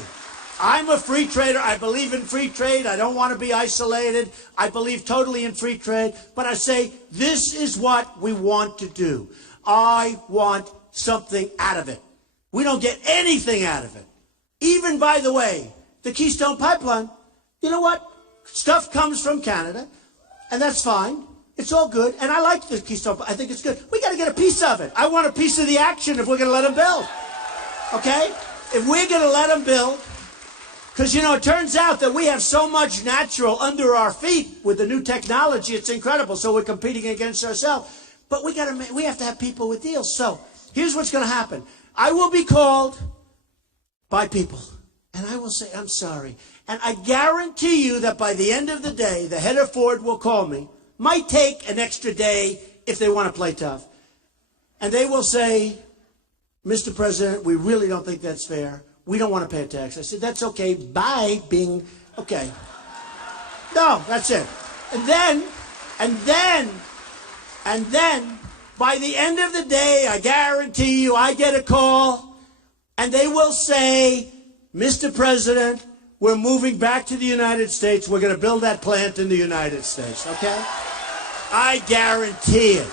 I'm a free trader. I believe in free trade. I don't want to be isolated. I believe totally in free trade. But I say, this is what we want to do. I want something out of it. We don't get anything out of it. Even, by the way, the Keystone Pipeline, you know what? Stuff comes from Canada, and that's fine. It's all good, and I like the Keystone. I think it's good. We got to get a piece of it. I want a piece of the action if we're going to let them build. Okay? If we're going to let them build, because, you know, it turns out that we have so much natural under our feet with the new technology. It's incredible. So we're competing against ourselves. But we have to have people with deals. So here's what's going to happen. I will be called by people, and I will say, I'm sorry. And I guarantee you that by the end of the day, the head of Ford will call me. Might take an extra day if they want to play tough. And they will say, Mr. President, we really don't think that's fair. We don't want to pay a tax. I said, that's okay. Bye, Bing. Okay. No, that's it. And then, by the end of the day, I guarantee you, I get a call, and they will say, Mr. President, we're moving back to the United States. We're going to build that plant in the United States, okay? I guarantee it.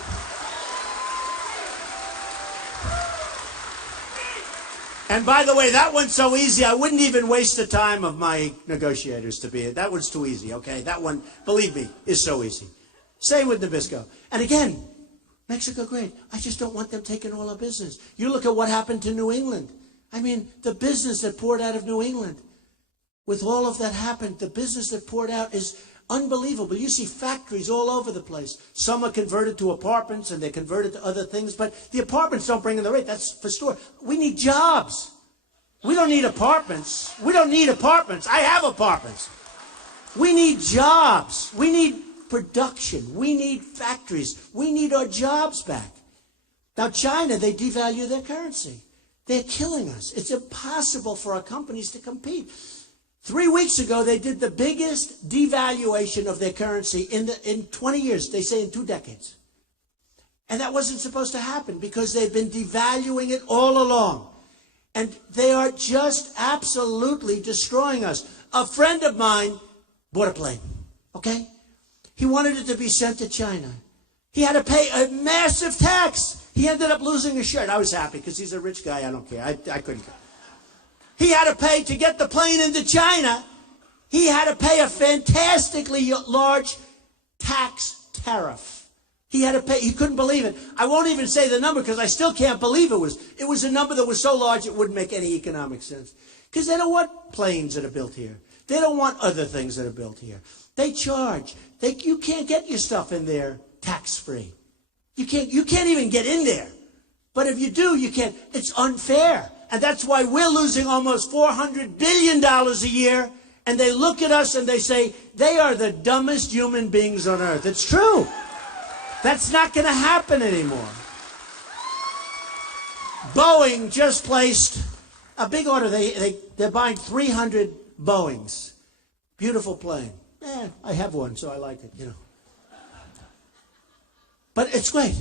And by the way, that one's so easy, I wouldn't even waste the time of my negotiators to be it. That one's too easy, okay? That one, believe me, is so easy. Same with Nabisco. And again, Mexico, great. I just don't want them taking all our business. You look at what happened to New England. I mean, the business that poured out of New England. With all of that happened, the business that poured out is unbelievable. You see factories all over the place. Some are converted to apartments and they're converted to other things, but the apartments don't bring in the rate. That's for sure. We need jobs. We don't need apartments. We don't need apartments. I have apartments. We need jobs. We need production. We need factories. We need our jobs back. Now, China, they devalue their currency. They're killing us. It's impossible for our companies to compete. 3 weeks ago, they did the biggest devaluation of their currency in 20 years. They say in 2 decades. And that wasn't supposed to happen because they've been devaluing it all along. And they are just absolutely destroying us. A friend of mine bought a plane, okay? He wanted it to be sent to China. He had to pay a massive tax. He ended up losing his shirt. I was happy because he's a rich guy. I don't care. I couldn't care. He had to pay to get the plane into China. He had to pay a fantastically large tax tariff. He had to pay. He couldn't believe it. I won't even say the number because I still can't believe it was a number that was so large it wouldn't make any economic sense. Because they don't want planes that are built here. They don't want other things that are built here. They charge. You can't get your stuff in there tax-free. You can't even get in there. But if you do, you can't. It's unfair. And that's why we're losing almost $400 billion a year. And they look at us and they say, they are the dumbest human beings on earth. It's true. That's not going to happen anymore. Boeing just placed a big order. They're buying 300 Boeings. Beautiful plane. I have one, so I like it, you know. But it's great.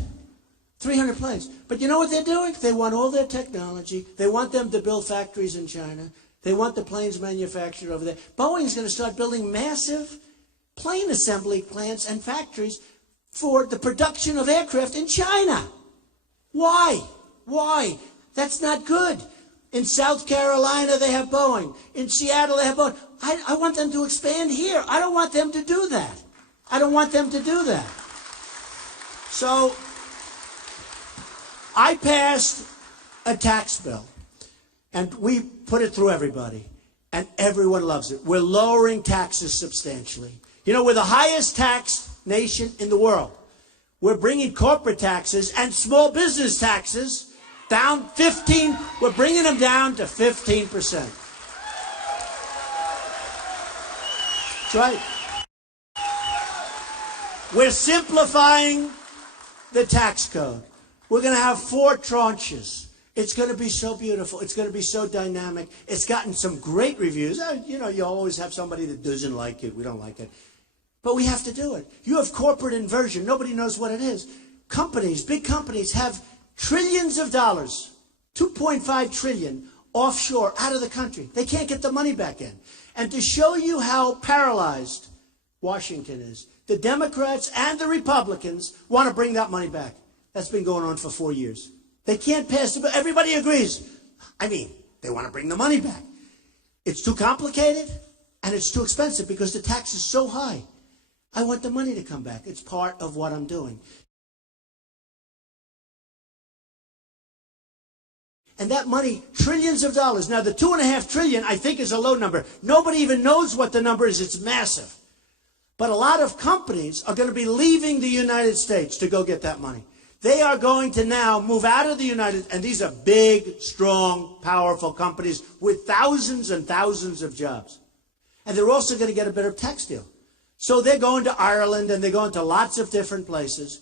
300 planes. But you know what they're doing? They want all their technology. They want them to build factories in China. They want the planes manufactured over there. Boeing's going to start building massive plane assembly plants and factories for the production of aircraft in China. Why? Why? That's not good. In South Carolina, they have Boeing. In Seattle, they have Boeing. I want them to expand here. I don't want them to do that. I don't want them to do that. So I passed a tax bill, and we put it through everybody, and everyone loves it. We're lowering taxes substantially. You know, we're the highest taxed nation in the world. We're bringing corporate taxes and small business taxes down 15. We're bringing them down to 15%. That's right. We're simplifying the tax code. We're going to have 4 tranches. It's going to be so beautiful. It's going to be so dynamic. It's gotten some great reviews. You know, you always have somebody that doesn't like it. We don't like it. But we have to do it. You have corporate inversion. Nobody knows what it is. Companies, big companies, have trillions of dollars, 2.5 trillion offshore out of the country. They can't get the money back in. And to show you how paralyzed Washington is, the Democrats and the Republicans want to bring that money back. That's been going on for 4 years. They can't pass the bill. Everybody agrees. I mean, they want to bring the money back. It's too complicated and it's too expensive because the tax is so high. I want the money to come back. It's part of what I'm doing. And that money, trillions of dollars. Now, the $2.5 trillion, I think, is a low number. Nobody even knows what the number is. It's massive. But a lot of companies are going to be leaving the United States to go get that money. They are going to now move out of the United States. And these are big, strong, powerful companies with thousands and thousands of jobs. And they're also going to get a better tax deal. So they're going to Ireland and they're going to lots of different places.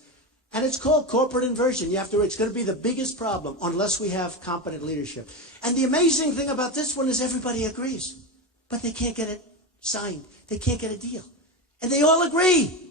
And it's called corporate inversion. It's going to be the biggest problem unless we have competent leadership. And the amazing thing about this one is everybody agrees. But they can't get it signed. They can't get a deal. And they all agree.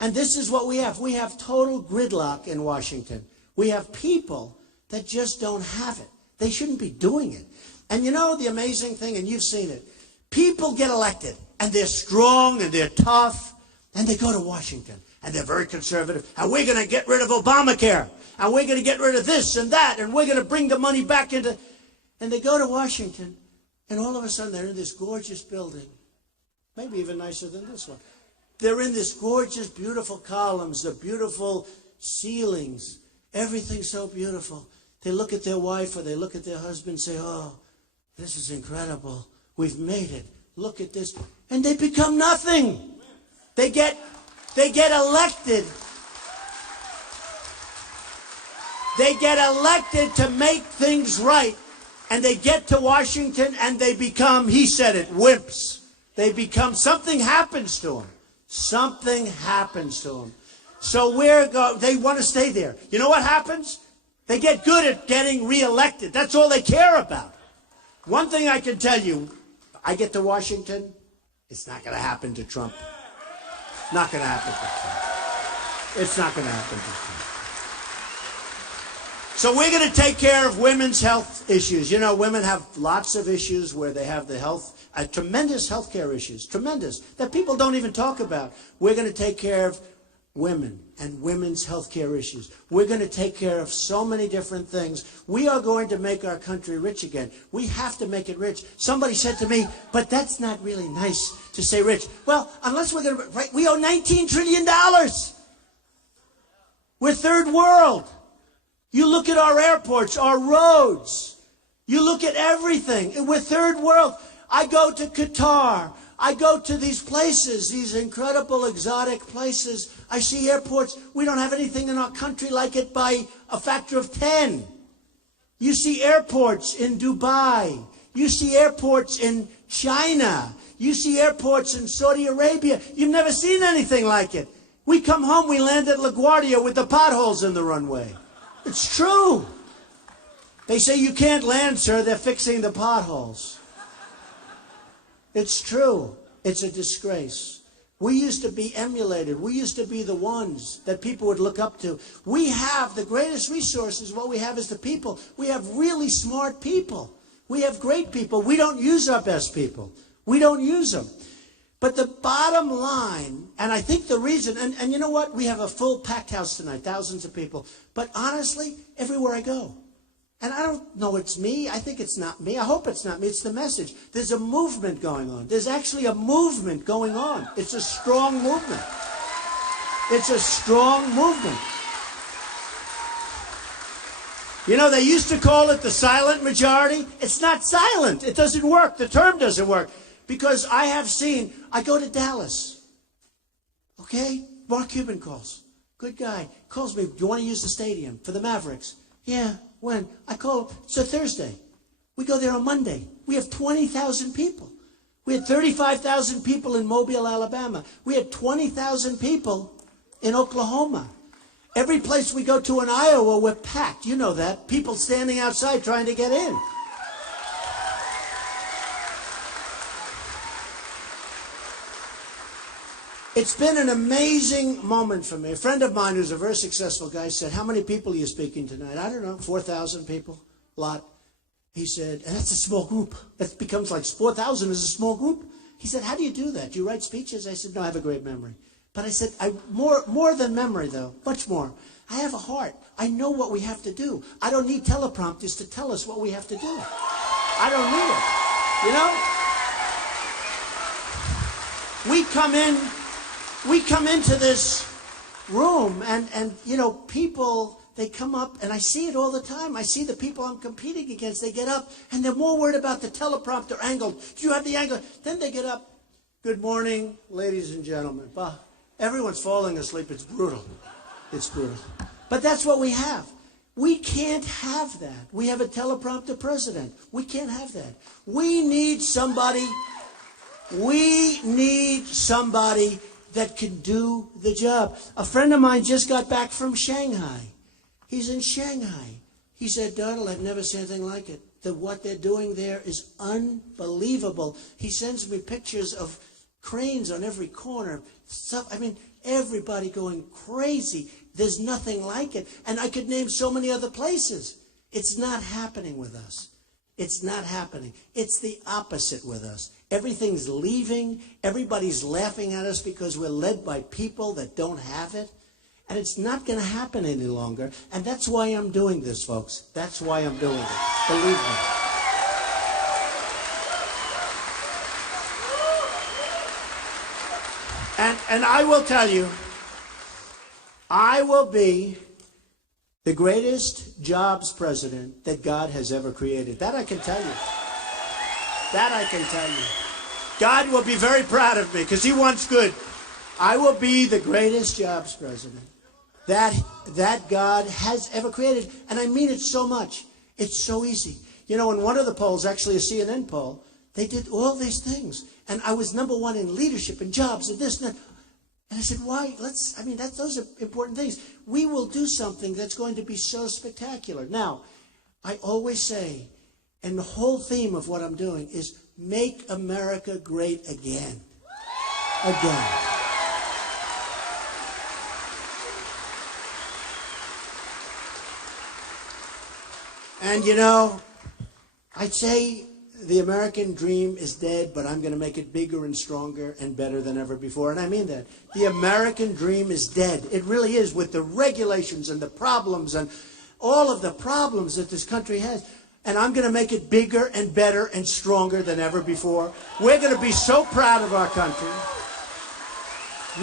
And this is what we have. We have total gridlock in Washington. We have people that just don't have it. They shouldn't be doing it. And you know the amazing thing, and you've seen it, people get elected, and they're strong, and they're tough, and they go to Washington, and they're very conservative, and we're going to get rid of Obamacare, and we're going to get rid of this and that, and we're going to bring the money back into... And they go to Washington, and all of a sudden they're in this gorgeous building, maybe even nicer than this one. They're in this gorgeous, beautiful columns, the beautiful ceilings, everything's so beautiful. They look at their wife or they look at their husband and say, oh, this is incredible. We've made it. Look at this. And they become nothing. They get elected. They get elected to make things right. And they get to Washington and they become, he said it, wimps. They become, something happens to them. Something happens to them. So they want to stay there. You know what happens? They get good at getting reelected. That's all they care about. One thing I can tell you, I get to Washington, it's not going to happen to Trump. Not going to happen to Trump. It's not going to happen to Trump. So we're going to take care of women's health issues. You know, women have lots of issues where they have the tremendous health care issues, tremendous, that people don't even talk about. We're going to take care of women and women's health care issues. We're going to take care of so many different things. We are going to make our country rich again. We have to make it rich. Somebody said to me, but that's not really nice to say rich. Well, unless we're going to, right, we owe $19 trillion. We're third world. You look at our airports, our roads. You look at everything. We're third world. I go to Qatar. I go to these places, these incredible exotic places. I see airports. We don't have anything in our country like it by a factor of 10. You see airports in Dubai. You see airports in China. You see airports in Saudi Arabia. You've never seen anything like it. We come home, we land at LaGuardia with the potholes in the runway. It's true. They say you can't land, sir. They're fixing the potholes. It's true. It's a disgrace. We used to be emulated. We used to be the ones that people would look up to. We have the greatest resources. What we have is the people. We have really smart people. We have great people. We don't use our best people. We don't use them. But the bottom line, and I think the reason, and you know what? We have a full packed house tonight, thousands of people. But honestly, everywhere I go, and I don't know it's me. I think it's not me. I hope it's not me. It's the message. There's a movement going on. There's actually a movement going on. It's a strong movement. It's a strong movement. You know, they used to call it the silent majority. It's not silent. It doesn't work. The term doesn't work. Because I have seen, I go to Dallas. Okay? Mark Cuban calls. Good guy. Calls me, do you want to use the stadium for the Mavericks? Yeah. When? I call, it's a Thursday. We go there on Monday. We have 20,000 people. We had 35,000 people in Mobile, Alabama. We had 20,000 people in Oklahoma. Every place we go to in Iowa, we're packed. You know that. People standing outside trying to get in. It's been an amazing moment for me. A friend of mine who's a very successful guy said, how many people are you speaking tonight? I don't know, 4,000 people, a lot. He said, and that's a small group. That becomes like 4,000 is a small group. He said, how do you do that? Do you write speeches? I said, no, I have a great memory. But I said, more than memory, though, much more. I have a heart. I know what we have to do. I don't need teleprompters to tell us what we have to do. I don't need it. You know? We come into this room and you know, people, they come up, and I see it all the time. I see the people I'm competing against. They get up, and they're more worried about the teleprompter angle. Do you have the angle? Then they get up. Good morning, ladies and gentlemen. Bah, everyone's falling asleep. It's brutal. It's brutal. But that's what we have. We can't have that. We have a teleprompter president. We can't have that. We need somebody that can do the job. A friend of mine just got back from Shanghai. He's in Shanghai. He said, Donald, I've never seen anything like it. What they're doing there is unbelievable. He sends me pictures of cranes on every corner. Stuff. I mean, everybody going crazy. There's nothing like it. And I could name so many other places. It's not happening with us. It's not happening. It's the opposite with us. Everything's leaving. Everybody's laughing at us because we're led by people that don't have it. And it's not going to happen any longer. And that's why I'm doing this, folks. That's why I'm doing it. Believe me. And I will tell you, I will be the greatest jobs president that God has ever created. That I can tell you. That I can tell you. God will be very proud of me because he wants good. I will be the greatest jobs president that God has ever created. And I mean it so much. It's so easy. You know, in one of the polls, actually a CNN poll, they did all these things. And I was #1 in leadership and jobs and this and that. And I said, why? Those are important things. We will do something that's going to be so spectacular. Now, I always say, and the whole theme of what I'm doing is make America great again. Again. And you know, I'd say the American dream is dead, but I'm going to make it bigger and stronger and better than ever before. And I mean that. The American dream is dead. It really is, with the regulations and the problems and all of the problems that this country has. And I'm going to make it bigger and better and stronger than ever before. We're going to be so proud of our country.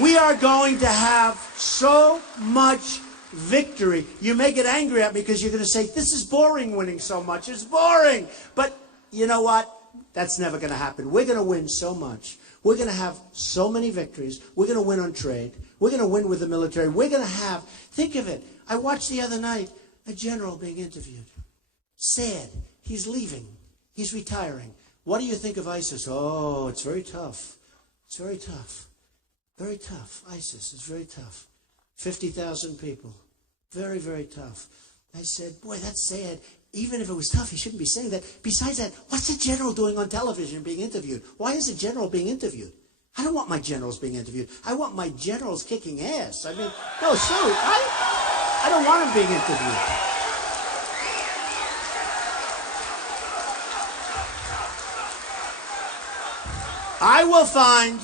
We are going to have so much victory. You may get angry at me because you're going to say, this is boring winning so much. It's boring. But you know what? That's never going to happen. We're going to win so much. We're going to have so many victories. We're going to win on trade. We're going to win with the military. We're going to have, think of it. I watched the other night a general being interviewed. Sad. He's leaving. He's retiring. What do you think of ISIS? Oh, it's very tough. It's very tough. Very tough. ISIS is very tough. 50,000 people. Very, very tough. I said, boy, that's sad. Even if it was tough, he shouldn't be saying that. Besides that, what's a general doing on television being interviewed? Why is a general being interviewed? I don't want my generals being interviewed. I want my generals kicking ass. I mean, no, sorry. I don't want them being interviewed. I will find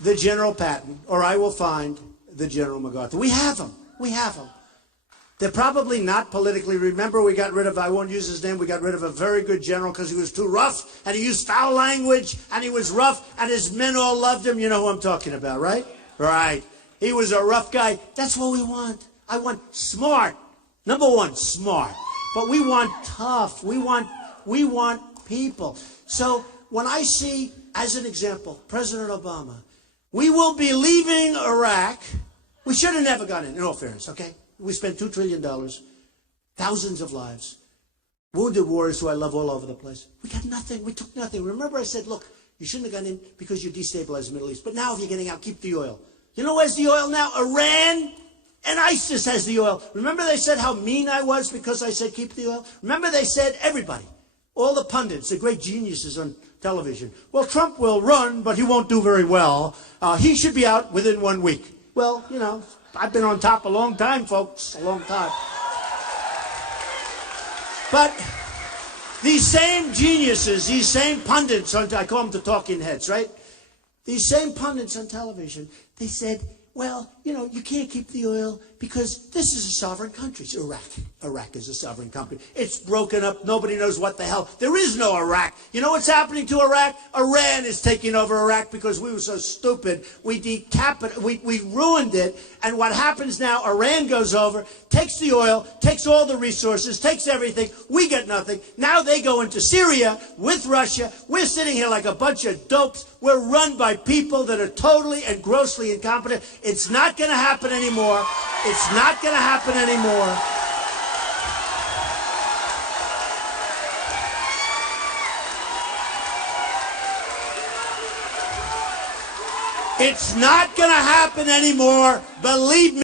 the General Patton, or I will find the General MacArthur. We have them. We have them. They're probably not politically. Remember, we got rid of, I won't use his name, we got rid of a very good general because he was too rough, and he used foul language, and he was rough, and his men all loved him. You know who I'm talking about, right? Right. He was a rough guy. That's what we want. I want smart. Number one, smart. But we want tough. We want people. So when I see, as an example, President Obama, we will be leaving Iraq. We should have never gone in all fairness, okay? We spent $2 trillion, thousands of lives, wounded warriors who I love all over the place. We got nothing. We took nothing. Remember I said, look, you shouldn't have gone in because you destabilized the Middle East. But now if you're getting out, keep the oil. You know where's the oil now? Iran and ISIS has the oil. Remember they said how mean I was because I said keep the oil? Remember they said, everybody, all the pundits, the great geniuses on television, well, Trump will run, but he won't do very well. He should be out within 1 week. Well, you know, I've been on top a long time, folks, a long time. But these same geniuses, these same pundits, I call them the talking heads, right? These same pundits on television, they said, well, you know, you can't keep the oil because this is a sovereign country. It's Iraq. Iraq is a sovereign country. It's broken up. Nobody knows what the hell. There is no Iraq. You know what's happening to Iraq? Iran is taking over Iraq because we were so stupid. We ruined it. And what happens now, Iran goes over, takes the oil, takes all the resources, takes everything. We get nothing. Now they go into Syria with Russia. We're sitting here like a bunch of dopes. We're run by people that are totally and grossly incompetent. It's not going to happen anymore. It's not going to happen anymore. It's not going to happen anymore. Believe me.